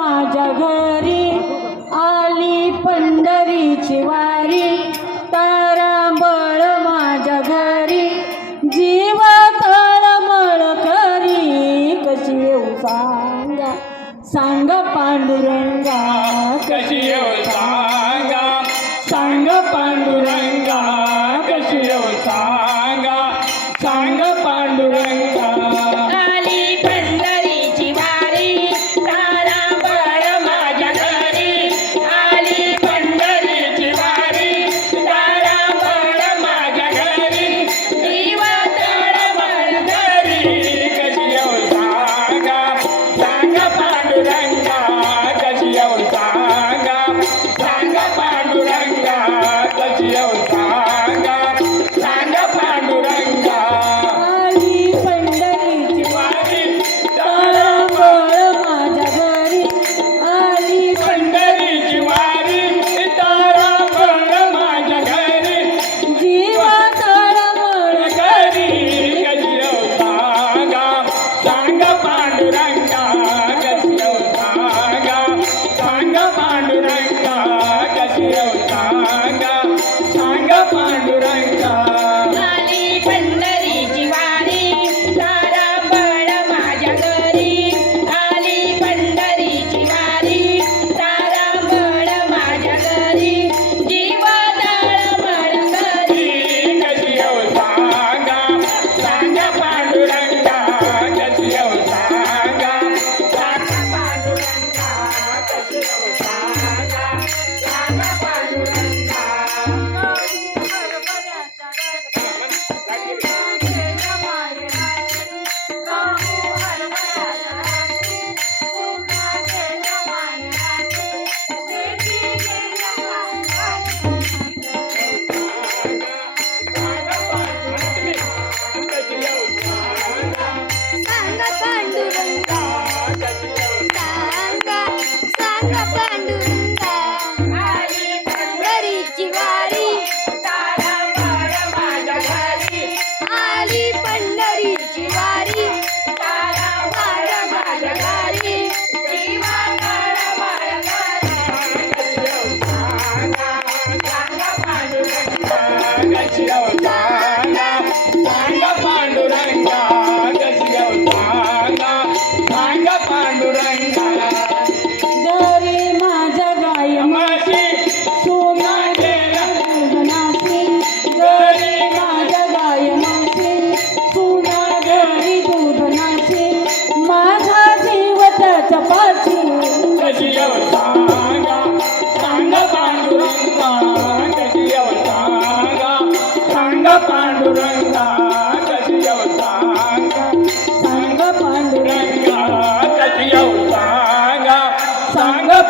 माझ्या घरी आली पंढरीची वारी. तारांबळ माझ्या घरी. जीव तळमळ करी. कशी येऊ सांगा? सांगा पांडुरंगा कशी येऊ सांगा?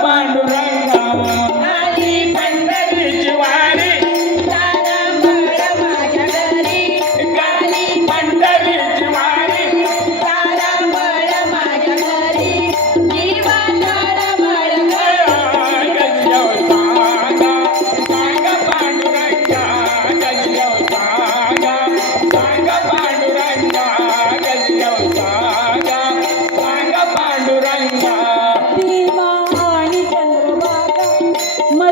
pan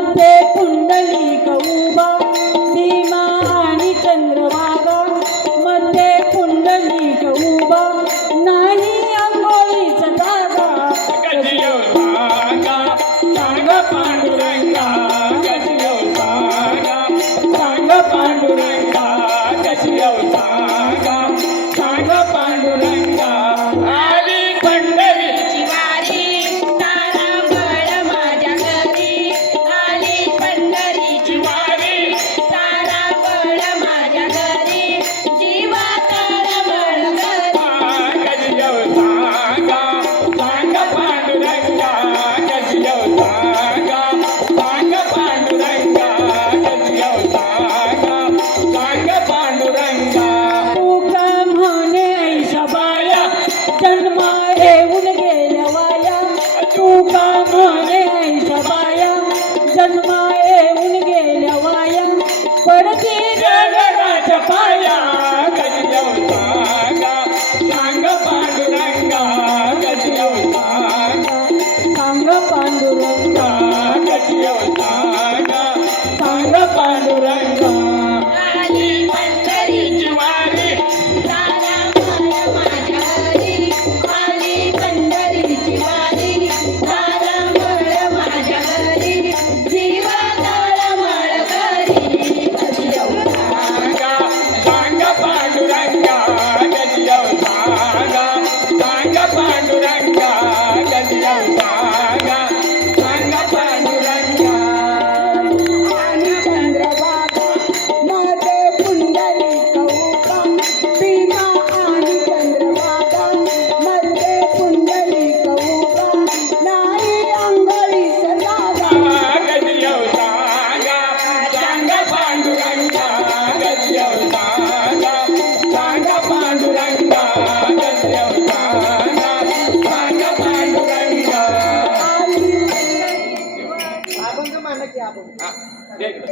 ఉంటే కుండలి Oh my God.